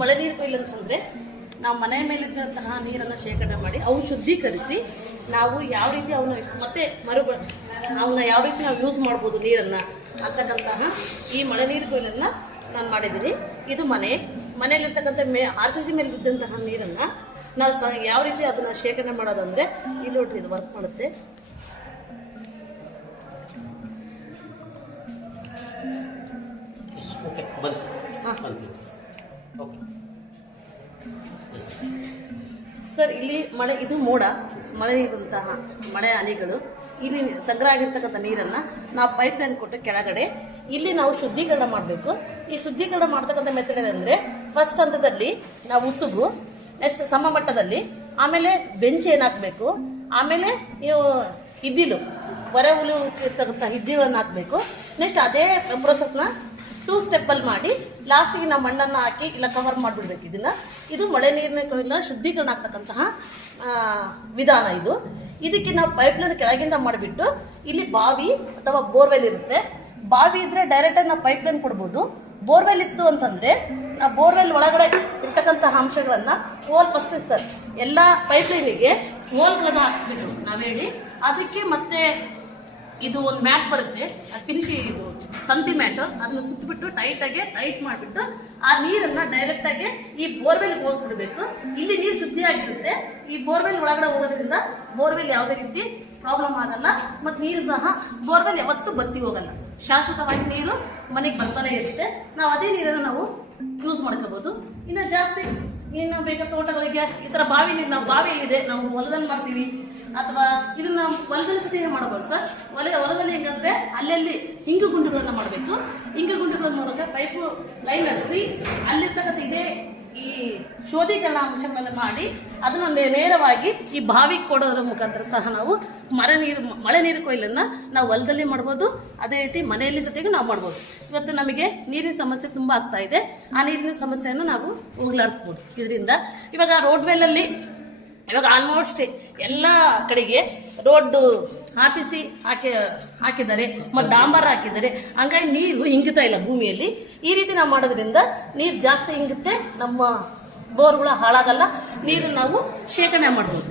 ಮಳೆ ನೀರು ಕೊಯ್ಲು ಅಂತಂದ್ರೆ ನಾವು ಮನೆ ಮೇಲಿದ್ದಂತಹ ನೀರನ್ನು ಶೇಖರಣೆ ಮಾಡಿ ಅವು ಶುದ್ಧೀಕರಿಸಿ ನಾವು ಯಾವ ರೀತಿ ಅವನ್ನ ಮತ್ತೆ ಮರು ಅವನ್ನ ಯಾವ ರೀತಿ ನಾವು ಯೂಸ್ ಮಾಡ್ಬೋದು ನೀರನ್ನ ಅಂತಕ್ಕಂತಹ ಈ ಮಳೆ ನೀರು ಕೊಯ್ಲನ್ನ ನಾನು ಮಾಡಿದ್ದೀನಿ ಇದು ಮನೆ. ಮನೆಯಲ್ಲಿರ್ತಕ್ಕಂಥ ಮೇ ಆರ್ ಸಿ ಸಿ ಮೇಲೆ ಬಿದ್ದಂತಹ ನೀರನ್ನ ನಾವು ಸ ಯಾವ ರೀತಿ ಅದನ್ನ ಶೇಖರಣೆ ಮಾಡೋದಂದ್ರೆ ಇಲ್ಲಿ ನೋಡ್ರಿ ಇದು ವರ್ಕ್ ಮಾಡುತ್ತೆ. ಹಾಂ. ಸರ್ ಇಲ್ಲಿ ಮಳೆ, ಇದು ಮೋಡ, ಮಳೆ ನೀರಂತಹ ಮಳೆ ಹನಿಗಳು. ಇಲ್ಲಿ ಸಂಗ್ರಹ ಆಗಿರ್ತಕ್ಕಂಥ ನೀರನ್ನ ನಾವು ಪೈಪ್ ಲೈನ್ ಕೊಟ್ಟು ಕೆಳಗಡೆ, ಇಲ್ಲಿ ನಾವು ಶುದ್ಧೀಕರಣ ಮಾಡಬೇಕು. ಈ ಶುದ್ಧೀಕರಣ ಮಾಡ್ತಕ್ಕಂಥ ಮೆಥಡ್ ಏನಂದರೆ ಫಸ್ಟ್ ಹಂತದಲ್ಲಿ ನಾವು ಉಸುಗು ನೆಕ್ಸ್ಟ್ ಸಮ ಮಟ್ಟದಲ್ಲಿ ಆಮೇಲೆ ಬೆಂಚ್ ಹಾಕ್ಬೇಕು ಆಮೇಲೆ ನೀವು ಇದ್ದಿಲು ಹೊರ ಹುಲು ಇರ್ತಕ್ಕಂಥ ಇದ್ದಿಲನ್ನು ಹಾಕಬೇಕು. ನೆಕ್ಸ್ಟ್ ಅದೇ ಪ್ರೊಸೆಸ್ನ ಟೂ ಸ್ಟೆಪ್ಪಲ್ಲಿ ಮಾಡಿ ಲಾಸ್ಟಿಗೆ ನಾವು ಮಣ್ಣನ್ನು ಹಾಕಿ ಇಲ್ಲ ಕವರ್ ಮಾಡಿಬಿಡ್ಬೇಕು ಇದನ್ನ. ಇದು ಮಳೆ ನೀರಿನ ಕೊಯ್ಲಿನ ಶುದ್ಧೀಕರಣ ಆಗ್ತಕ್ಕಂತಹ ವಿಧಾನ ಇದು. ಇದಕ್ಕೆ ನಾವು ಪೈಪ್ಲೈನ್ ಕೆಳಗಿಂದ ಮಾಡಿಬಿಟ್ಟು, ಇಲ್ಲಿ ಬಾವಿ ಅಥವಾ ಬೋರ್ವೆಲ್ ಇರುತ್ತೆ. ಬಾವಿ ಇದ್ರೆ ಡೈರೆಕ್ಟಾಗಿ ನಾವು ಪೈಪ್ಲೈನ್ ಕೊಡ್ಬೋದು. ಬೋರ್ವೆಲ್ ಇತ್ತು ಅಂತಂದ್ರೆ ನಾವು ಬೋರ್ವೆಲ್ ಒಳಗಡೆ ಇರ್ತಕ್ಕಂತಹ ಅಂಶಗಳನ್ನ ಹೋಲ್ ಫಸ್ಟ್ ಸರ್ ಎಲ್ಲ ಪೈಪ್ಲೈನಿಗೆ ಹೋಲ್ಗಳನ್ನ ಹಾಕ್ಸ್ಬೇಕು ನಾವು ಹೇಳಿ. ಅದಕ್ಕೆ ಮತ್ತೆ ಇದು ಒಂದು ಮ್ಯಾಟ್ ಬರುತ್ತೆ. ಫಿನಿಶಿ ಇದು ತಂತಿ ಮ್ಯಾಟ್. ಅದನ್ನ ಸುತ್ತಬಿಟ್ಟು ಟೈಟ್ ಆಗಿ ಟೈಟ್ ಮಾಡಿಬಿಟ್ಟು ಆ ನೀರನ್ನ ಡೈರೆಕ್ಟ್ ಆಗಿ ಈ ಬೋರ್ವೆಲ್ ಹೋಗ್ಬಿಡ್ಬೇಕು. ಇಲ್ಲಿ ನೀರು ಶುದ್ಧಿ ಆಗಿರುತ್ತೆ. ಈ ಬೋರ್ವೆಲ್ ಒಳಗಡೆ ಹೋಗೋದ್ರಿಂದ ಬೋರ್ವೆಲ್ ಯಾವುದೇ ರೀತಿ ಪ್ರಾಬ್ಲಮ್ ಆಗಲ್ಲ. ಮತ್ತು ನೀರು ಸಹ ಬೋರ್ವೆಲ್ ಯಾವತ್ತೂ ಬತ್ತಿ ಹೋಗಲ್ಲ. ಶಾಶ್ವತವಾಗಿ ನೀರು ಮನೆಗೆ ಬರ್ತಾನೆ ಇರುತ್ತೆ. ನಾವು ಅದೇ ನೀರನ್ನು ನಾವು ಯೂಸ್ ಮಾಡ್ಕೋಬಹುದು ಇನ್ನು ಜಾಸ್ತಿ ಇನ್ನು ಬೇಕಾದ ತೋಟಗಳಿಗೆ, ಈ ಥರ ಬಾವಿ ನೀರು ನಾವು ಬಾವಿಯಲ್ಲಿದೆ, ನಾವು ಹೊಲದಲ್ಲಿ ಮಾಡ್ತೀವಿ. ಅಥವಾ ಇದನ್ನ ಹೊಲದಲ್ಲಿ ಸಹ ಮಾಡಬಹುದು ಸರ್. ಹೊಲ, ಹೊಲದಲ್ಲಿ ಹೆಂಗಂದ್ರೆ ಅಲ್ಲಲ್ಲಿ ಹಿಂಗು ಗುಂಡುಗಳನ್ನ ಮಾಡಬೇಕು. ಹಿಂಗು ಗುಂಡುಗಳ ಮೂಲಕ ಪೈಪು ಲೈನ್ ಹರಿಸಿ ಅಲ್ಲಿರ್ತಕ್ಕಂಥ ಇದೇ ಈ ಶೋಧೀಕರಣ ಅಂಶಗಳನ್ನ ಮಾಡಿ ಅದನ್ನ ನೇರವಾಗಿ ಈ ಬಾವಿಗೆ ಕೊಡೋದ್ರ ಮುಖಾಂತರ ಸಹ ನಾವು ಮಳೆ ನೀರು ಮಳೆ ನೀರು ಕೊಯ್ಲನ್ನ ನಾವು ಹೊಲದಲ್ಲಿ ಮಾಡ್ಬೋದು. ಅದೇ ರೀತಿ ಮನೆಯಲ್ಲಿ ಜೊತೆಗೆ ನಾವು ಮಾಡ್ಬೋದು. ಇವತ್ತು ನಮಗೆ ನೀರಿನ ಸಮಸ್ಯೆ ತುಂಬಾ ಆಗ್ತಾ ಇದೆ. ಆ ನೀರಿನ ಸಮಸ್ಯೆಯನ್ನು ನಾವು ಹೋಗ್ಲಾಡಿಸ್ಬೋದು. ಇದರಿಂದ ಇವಾಗ ರೋಡ್ ವೇಲಲ್ಲಿ ಇವಾಗ ಆಲ್ಮೋಸ್ಟ್ ಎಲ್ಲ ಕಡೆಗೆ ರೋಡ್ ಹಾಸಿಸಿ ಹಾಕಿ, ಹಾಕಿದ್ದಾರೆ, ಮತ್ತು ಡಾಂಬರ್ ಹಾಕಿದ್ದಾರೆ. ಹಂಗಾಗಿ ನೀರು ಹಿಂಗುತ್ತಾ ಇಲ್ಲ ಭೂಮಿಯಲ್ಲಿ. ಈ ರೀತಿ ನಾವು ಮಾಡೋದ್ರಿಂದ ನೀರು ಜಾಸ್ತಿ ಹಿಂಗುತ್ತೆ ನಮ್ಮ ಬೋರ್ಗಳು ಹಾಳಾಗಲ್ಲ, ನೀರು ನಾವು ಶೇಖರಣೆ ಮಾಡ್ಬೋದು.